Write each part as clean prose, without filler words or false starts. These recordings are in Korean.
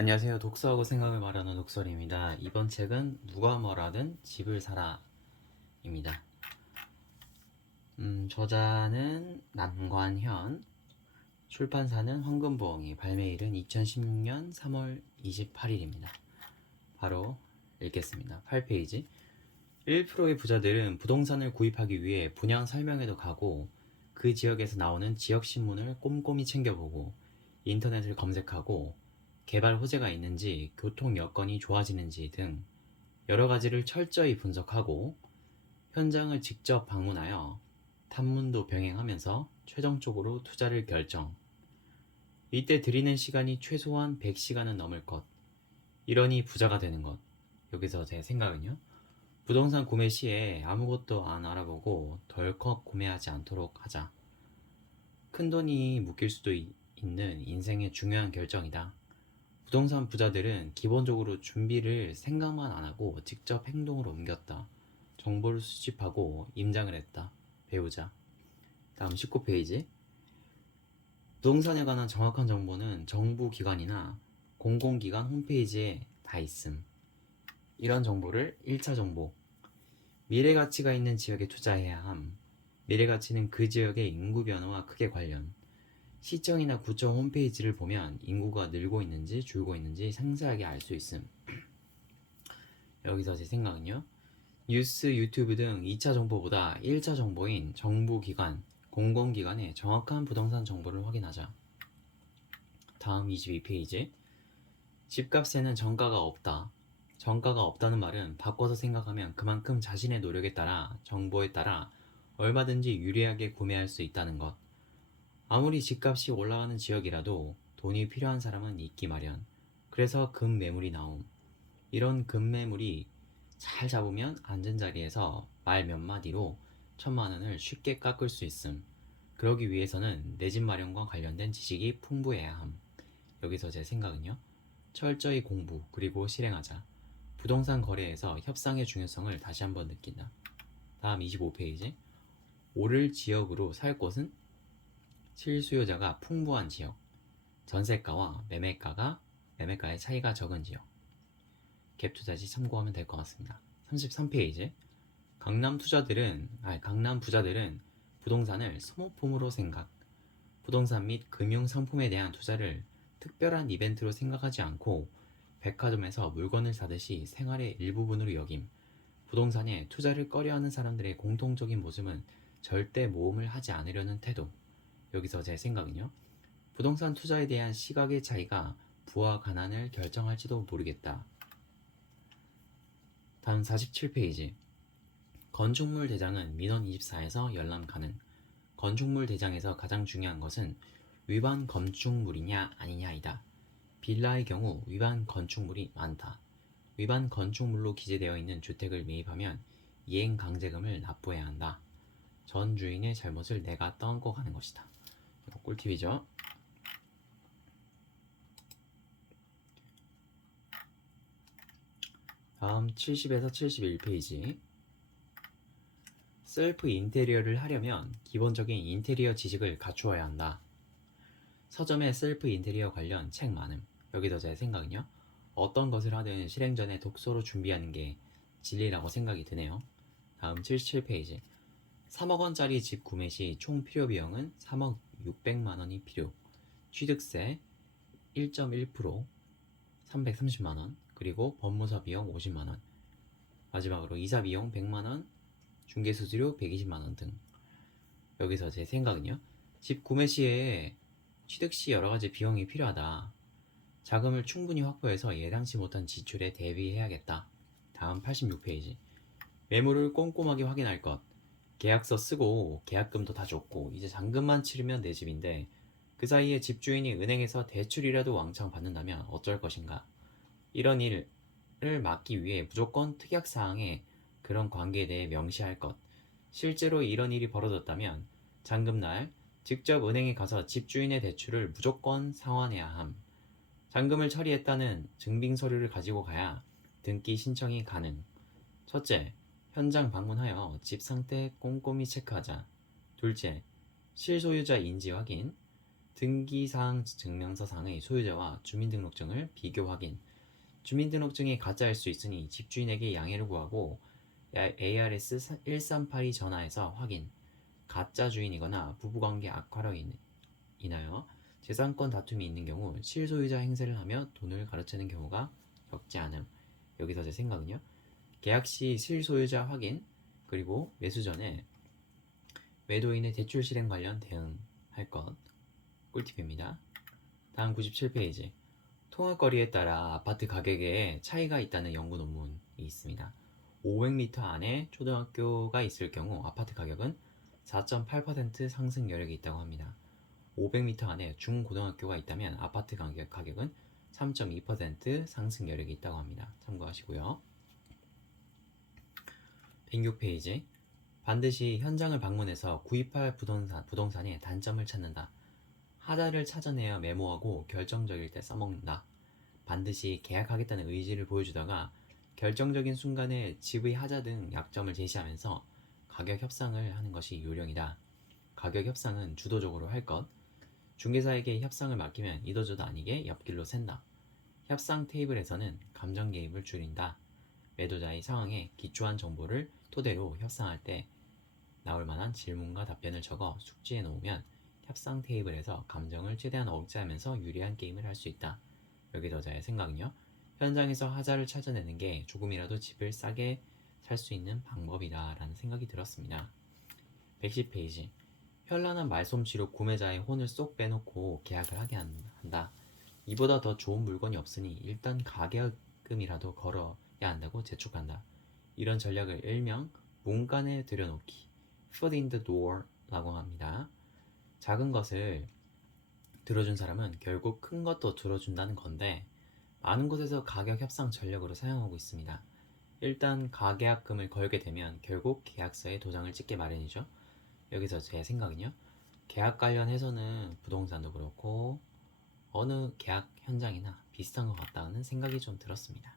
안녕하세요. 독서하고 생각을 말하는 독설입니다. 이번 책은 누가 뭐라든 집을 사라입니다. 저자는 남관현, 출판사는 황금부엉이, 발매일은 2016년 3월 28일입니다. 바로 읽겠습니다. 8페이지. 1%의 부자들은 부동산을 구입하기 위해 분양 설명회도 가고 그 지역에서 나오는 지역신문을 꼼꼼히 챙겨보고 인터넷을 검색하고 개발 호재가 있는지 교통 여건이 좋아지는지 등 여러 가지를 철저히 분석하고 현장을 직접 방문하여 탐문도 병행하면서 최종적으로 투자를 결정. 이때 들이는 시간이 최소한 100시간은 넘을 것. 이러니 부자가 되는 것. 여기서 제 생각은요. 부동산 구매 시에 아무것도 안 알아보고 덜컥 구매하지 않도록 하자. 큰돈이 묶일 수도 있는 인생의 중요한 결정이다. 부동산 부자들은 기본적으로 준비를 생각만 안 하고 직접 행동으로 옮겼다. 정보를 수집하고 임장을 했다. 배우자. 다음 19페이지. 부동산에 관한 정확한 정보는 정부 기관이나 공공기관 홈페이지에 다 있음. 이런 정보를 1차 정보. 미래 가치가 있는 지역에 투자해야 함. 미래 가치는 그 지역의 인구 변화와 크게 관련. 시청이나 구청 홈페이지를 보면 인구가 늘고 있는지 줄고 있는지 상세하게 알 수 있음. 여기서 제 생각은요. 뉴스, 유튜브 등 2차 정보보다 1차 정보인 정부기관, 공공기관의 정확한 부동산 정보를 확인하자. 다음 22페이지. 집값에는 정가가 없다. 정가가 없다는 말은 바꿔서 생각하면 그만큼 자신의 노력에 따라, 정보에 따라 얼마든지 유리하게 구매할 수 있다는 것. 아무리 집값이 올라가는 지역이라도 돈이 필요한 사람은 있기 마련. 그래서 급매물이 나옴. 이런 급매물이 잘 잡으면 앉은 자리에서 말 몇 마디로 1,000만 원을 쉽게 깎을 수 있음. 그러기 위해서는 내 집 마련과 관련된 지식이 풍부해야 함. 여기서 제 생각은요. 철저히 공부 그리고 실행하자. 부동산 거래에서 협상의 중요성을 다시 한번 느낀다. 다음 25페이지. 오를 지역으로 살 곳은 실수요자가 풍부한 지역, 전세가와 매매가의 차이가 적은 지역. 갭 투자 시 참고하면 될 것 같습니다. 33페이지. 강남 부자들은 부동산을 소모품으로 생각, 부동산 및 금융 상품에 대한 투자를 특별한 이벤트로 생각하지 않고 백화점에서 물건을 사듯이 생활의 일부분으로 여김. 부동산에 투자를 꺼려하는 사람들의 공통적인 모습은 절대 모험을 하지 않으려는 태도. 여기서 제 생각은요. 부동산 투자에 대한 시각의 차이가 부와 가난을 결정할지도 모르겠다. 다음 47페이지. 건축물 대장은 민원24에서 열람 가능. 건축물 대장에서 가장 중요한 것은 위반 건축물이냐 아니냐이다. 빌라의 경우 위반 건축물이 많다. 위반 건축물로 기재되어 있는 주택을 매입하면 이행 강제금을 납부해야 한다. 전 주인의 잘못을 내가 떠안고 가는 것이다. 이거 꿀팁이죠. 다음 70에서 71페이지. 셀프 인테리어를 하려면 기본적인 인테리어 지식을 갖추어야 한다. 서점에 셀프 인테리어 관련 책 많음. 여기서 제 생각은요. 어떤 것을 하든 실행 전에 독서로 준비하는 게 진리라고 생각이 드네요. 다음 77페이지. 3억 원짜리 집 구매 시 총 필요 비용은 3억 600만 원이 필요. 취득세 1.1% 330만 원, 그리고 법무사 비용 50만 원. 마지막으로 이사 비용 100만 원, 중개 수수료 120만 원 등. 여기서 제 생각은요. 집 구매 시에 취득 시 여러 가지 비용이 필요하다. 자금을 충분히 확보해서 예상치 못한 지출에 대비해야겠다. 다음 86페이지. 매물을 꼼꼼하게 확인할 것. 계약서 쓰고 계약금도 다 줬고 이제 잔금만 치르면 내 집인데 그 사이에 집주인이 은행에서 대출이라도 왕창 받는다면 어쩔 것인가. 이런 일을 막기 위해 무조건 특약사항에 그런 관계에 대해 명시할 것. 실제로 이런 일이 벌어졌다면 잔금날 직접 은행에 가서 집주인의 대출을 무조건 상환해야 함. 잔금을 처리했다는 증빙 서류를 가지고 가야 등기 신청이 가능. 첫째, 현장 방문하여 집 상태 꼼꼼히 체크하자. 둘째, 실소유자 인지 확인. 등기사항 증명서상의 소유자와 주민등록증을 비교 확인. 주민등록증이 가짜일 수 있으니 집주인에게 양해를 구하고 ARS 1382 전화해서 확인. 가짜 주인이거나 부부관계 악화로 인하여 재산권 다툼이 있는 경우 실소유자 행세를 하며 돈을 가로채는 경우가 적지 않음. 여기서 제 생각은요. 계약 시 실소유자 확인, 그리고 매수 전에 매도인의 대출 실행 관련 대응할 것. 꿀팁입니다. 다음 97페이지. 통학거리에 따라 아파트 가격에 차이가 있다는 연구 논문이 있습니다. 500m 안에 초등학교가 있을 경우 아파트 가격은 4.8% 상승 여력이 있다고 합니다. 500m 안에 중고등학교가 있다면 아파트 가격은 3.2% 상승 여력이 있다고 합니다. 참고하시고요. 106페이지. 반드시 현장을 방문해서 구입할 부동산의 단점을 찾는다. 하자를 찾아내야 메모하고 결정적일 때 써먹는다. 반드시 계약하겠다는 의지를 보여주다가 결정적인 순간에 집의 하자 등 약점을 제시하면서 가격 협상을 하는 것이 요령이다. 가격 협상은 주도적으로 할 것. 중개사에게 협상을 맡기면 이도저도 아니게 옆길로 샌다. 협상 테이블에서는 감정 개입을 줄인다. 매도자의 상황에 기초한 정보를 토대로 협상할 때 나올 만한 질문과 답변을 적어 숙지해 놓으면 협상 테이블에서 감정을 최대한 억제하면서 유리한 게임을 할 수 있다. 여기 저자의 생각은요. 현장에서 하자를 찾아내는 게 조금이라도 집을 싸게 살 수 있는 방법이다 라는 생각이 들었습니다. 110페이지. 현란한 말솜씨로 구매자의 혼을 쏙 빼놓고 계약을 하게 한다. 이보다 더 좋은 물건이 없으니 일단 가격금이라도 걸어야 한다고 재촉한다. 이런 전략을 일명 문간에 들여놓기, foot in the door 라고 합니다. 작은 것을 들어준 사람은 결국 큰 것도 들어준다는 건데 많은 곳에서 가격 협상 전략으로 사용하고 있습니다. 일단 가계약금을 걸게 되면 결국 계약서에 도장을 찍게 마련이죠. 여기서 제 생각은요. 계약 관련해서는 부동산도 그렇고 어느 계약 현장이나 비슷한 것 같다는 생각이 좀 들었습니다.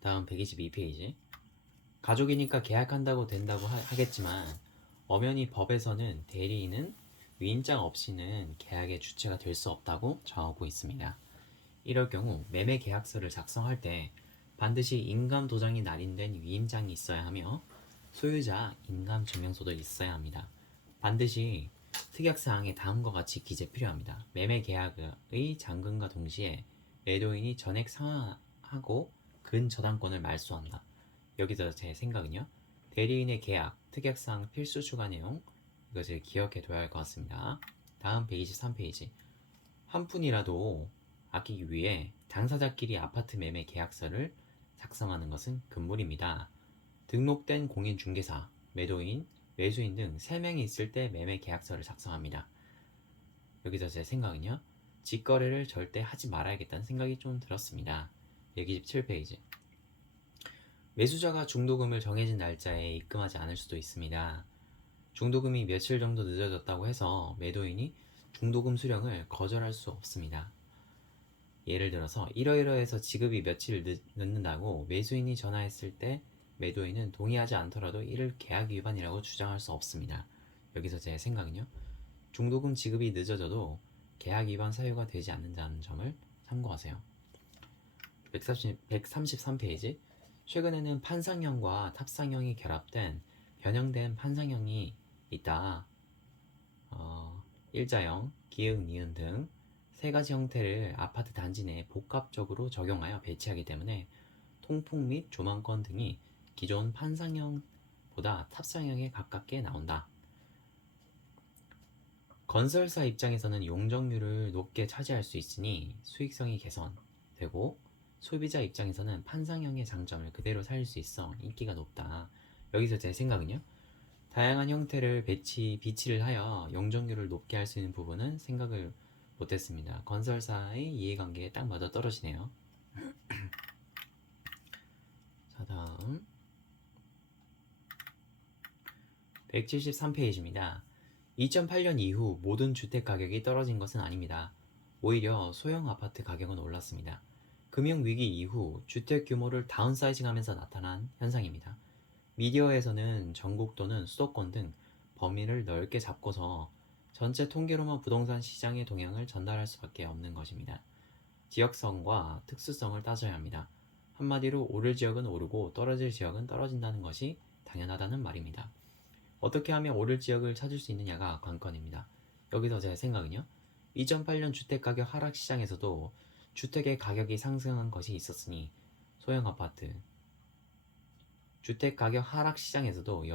다음 122페이지. 가족이니까 계약한다고 된다고 하겠지만 엄연히 법에서는 대리인은 위임장 없이는 계약의 주체가 될 수 없다고 정하고 있습니다. 이럴 경우 매매 계약서를 작성할 때 반드시 인감 도장이 날인된 위임장이 있어야 하며 소유자 인감 증명서도 있어야 합니다. 반드시 특약사항에 다음과 같이 기재 필요합니다. 매매 계약의 잔금과 동시에 매도인이 전액 상환하고 근저당권을 말소한다. 여기서 제 생각은요. 대리인의 계약, 특약사항 필수 추가 내용 이것을 기억해둬야 할 것 같습니다. 다음 123페이지. 한 푼이라도 아끼기 위해 당사자끼리 아파트 매매 계약서를 작성하는 것은 금물입니다. 등록된 공인중개사, 매도인, 매수인 등 3명이 있을 때 매매 계약서를 작성합니다. 여기서 제 생각은요. 직거래를 절대 하지 말아야겠다는 생각이 좀 들었습니다. 127페이지. 매수자가 중도금을 정해진 날짜에 입금하지 않을 수도 있습니다. 중도금이 며칠 정도 늦어졌다고 해서 매도인이 중도금 수령을 거절할 수 없습니다. 예를 들어서 이러이러해서 지급이 며칠 늦는다고 매수인이 전화했을 때 매도인은 동의하지 않더라도 이를 계약 위반이라고 주장할 수 없습니다. 여기서 제 생각은요. 중도금 지급이 늦어져도 계약 위반 사유가 되지 않는다는 점을 참고하세요. 133페이지. 최근에는 판상형과 탑상형이 결합된 변형된 판상형이 있다. 일자형, 기역, 니은 등 세 가지 형태를 아파트 단지 내에 복합적으로 적용하여 배치하기 때문에 통풍 및 조망권 등이 기존 판상형보다 탑상형에 가깝게 나온다. 건설사 입장에서는 용적률을 높게 차지할 수 있으니 수익성이 개선되고 소비자 입장에서는 판상형의 장점을 그대로 살릴 수 있어 인기가 높다. 여기서 제 생각은요. 다양한 형태를 비치를 하여 용적률을 높게 할 수 있는 부분은 생각을 못했습니다. 건설사의 이해관계에 딱 맞아 떨어지네요. 자, 다음 173페이지입니다. 2008년 이후 모든 주택 가격이 떨어진 것은 아닙니다. 오히려 소형 아파트 가격은 올랐습니다. 금융위기 이후 주택 규모를 다운사이징하면서 나타난 현상입니다. 미디어에서는 전국 또는 수도권 등 범위를 넓게 잡고서 전체 통계로만 부동산 시장의 동향을 전달할 수밖에 없는 것입니다. 지역성과 특수성을 따져야 합니다. 한마디로 오를 지역은 오르고 떨어질 지역은 떨어진다는 것이 당연하다는 말입니다. 어떻게 하면 오를 지역을 찾을 수 있느냐가 관건입니다. 여기서 제 생각은요. 2008년 주택가격 하락 시장에서도 주택의 가격이 상승한 것이 있었으니 소형 아파트, 주택가격 하락 시장에서도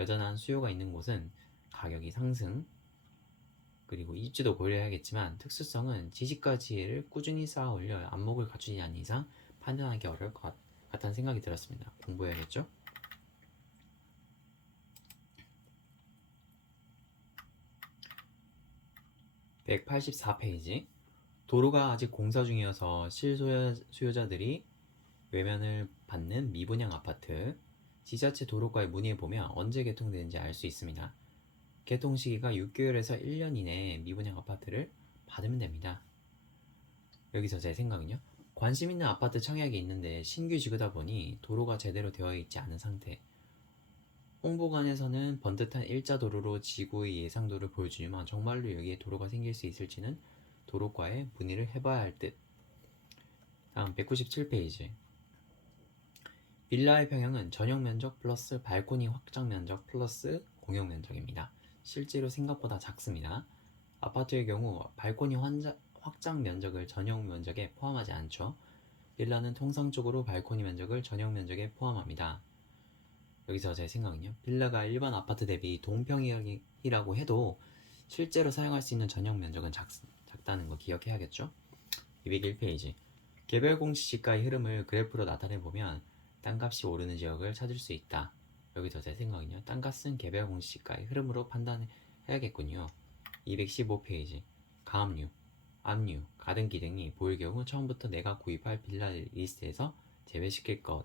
여전한 수요가 있는 곳은 가격이 상승, 그리고 입지도 고려해야겠지만 특수성은 지식과 지혜를 꾸준히 쌓아 올려 안목을 갖추지 않는 이상 판단하기 어려울 것 같다는 생각이 들었습니다. 공부해야겠죠? (184페이지) 도로가 아직 공사 중이어서 실수요자들이 외면을 받는 미분양 아파트, 지자체 도로과에 문의해보면 언제 개통되는지 알 수 있습니다. 개통 시기가 6개월에서 1년 이내에 미분양 아파트를 받으면 됩니다. 여기서 제 생각은요. 관심 있는 아파트 청약이 있는데 신규 지구다 보니 도로가 제대로 되어 있지 않은 상태. 홍보관에서는 번듯한 일자 도로로 지구의 예상도를 보여주지만 정말로 여기에 도로가 생길 수 있을지는 도로과에 문의를 해봐야 할 듯. 다음 197페이지. 빌라의 평형은 전용 면적 플러스 발코니 확장 면적 플러스 공용 면적입니다. 실제로 생각보다 작습니다. 아파트의 경우 발코니 확장 면적을 전용 면적에 포함하지 않죠. 빌라는 통상적으로 발코니 면적을 전용 면적에 포함합니다. 여기서 제 생각은요. 빌라가 일반 아파트 대비 동평이라고 해도 실제로 사용할 수 있는 전용 면적은 작다는 거 기억해야겠죠. 201페이지. 개별 공시지가의 흐름을 그래프로 나타내 보면 땅값이 오르는 지역을 찾을 수 있다. 여기서 제 생각은요. 땅값은 개별 공시지가의 흐름으로 판단해야겠군요. 215페이지. 가압류, 압류, 가등기 등이 보일 경우 처음부터 내가 구입할 빌라 리스트에서 제외시킬 것.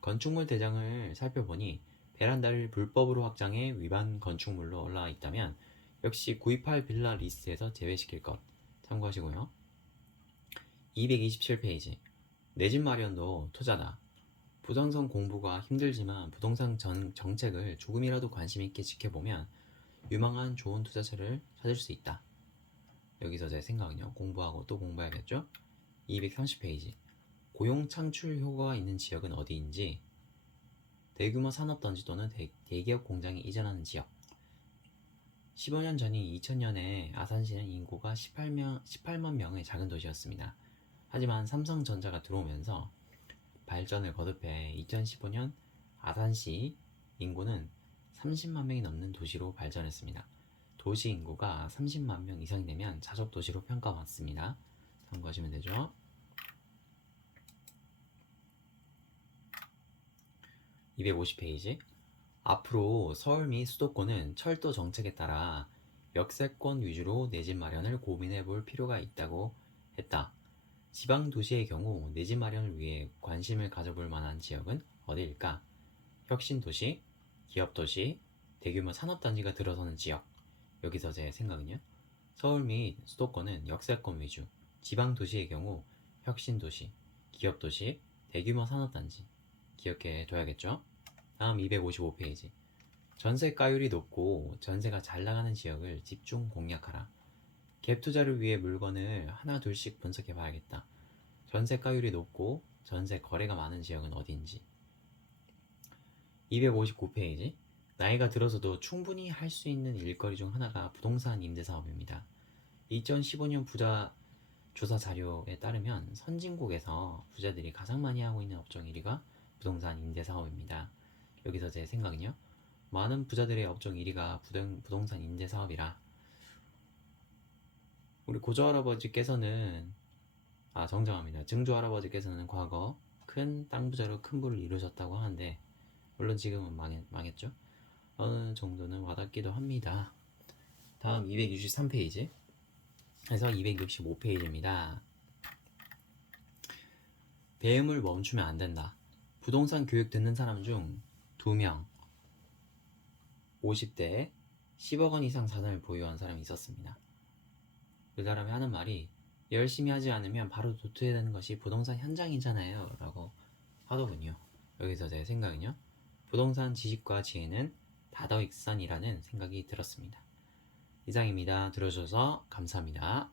건축물 대장을 살펴보니 베란다를 불법으로 확장해 위반 건축물로 올라와 있다면 역시 구입할 빌라 리스트에서 제외시킬 것. 참고하시고요. 227페이지. 내 집 마련도 투자다. 부동산 공부가 힘들지만 부동산 정책을 조금이라도 관심 있게 지켜보면 유망한 좋은 투자처를 찾을 수 있다. 여기서 제 생각은요. 공부하고 또 공부해야겠죠? 230페이지. 고용 창출 효과가 있는 지역은 어디인지, 대규모 산업단지 또는 대기업 공장이 이전하는 지역. 15년 전인 2000년에 아산시는 인구가 18만 명의 작은 도시였습니다. 하지만 삼성전자가 들어오면서 발전을 거듭해 2015년 아산시 인구는 30만 명이 넘는 도시로 발전했습니다. 도시 인구가 30만 명 이상이 되면 자족 도시로 평가받습니다. 참고하시면 되죠. 250페이지. 앞으로 서울 및 수도권은 철도 정책에 따라 역세권 위주로 내 집 마련을 고민해 볼 필요가 있다고 했다. 지방 도시의 경우 내 집 마련을 위해 관심을 가져볼 만한 지역은 어디일까? 혁신도시, 기업도시, 대규모 산업단지가 들어서는 지역. 여기서 제 생각은요. 서울 및 수도권은 역세권 위주, 지방 도시의 경우 혁신도시, 기업도시, 대규모 산업단지. 기억해 둬야겠죠? 다음 255페이지. 전세가율이 높고 전세가 잘 나가는 지역을 집중 공략하라. 갭 투자를 위해 물건을 하나 둘씩 분석해 봐야겠다. 전세가율이 높고 전세 거래가 많은 지역은 어디인지. 259페이지. 나이가 들어서도 충분히 할 수 있는 일거리 중 하나가 부동산 임대 사업입니다. 2015년 부자 조사 자료에 따르면 선진국에서 부자들이 가장 많이 하고 있는 업종 1위가 부동산 임대 사업입니다. 여기서 제 생각은요. 많은 부자들의 업종 1위가 부동산 임대 사업이라 우리 고조할아버지께서는 정정합니다. 증조할아버지께서는 과거 큰 땅 부자로 큰 부를 이루셨다고 하는데 물론 지금은 망했죠. 어느 정도는 와닿기도 합니다. 다음 263페이지 에서 265페이지입니다. 배움을 멈추면 안 된다. 부동산 교육 듣는 사람 중 2명 50대에 10억 원 이상 자산을 보유한 사람이 있었습니다. 그 사람이 하는 말이 열심히 하지 않으면 바로 도태되는 것이 부동산 현장이잖아요 라고 하더군요. 여기서 제 생각은요. 부동산 지식과 지혜는 다더익선이라는 생각이 들었습니다. 이상입니다. 들어주셔서 감사합니다.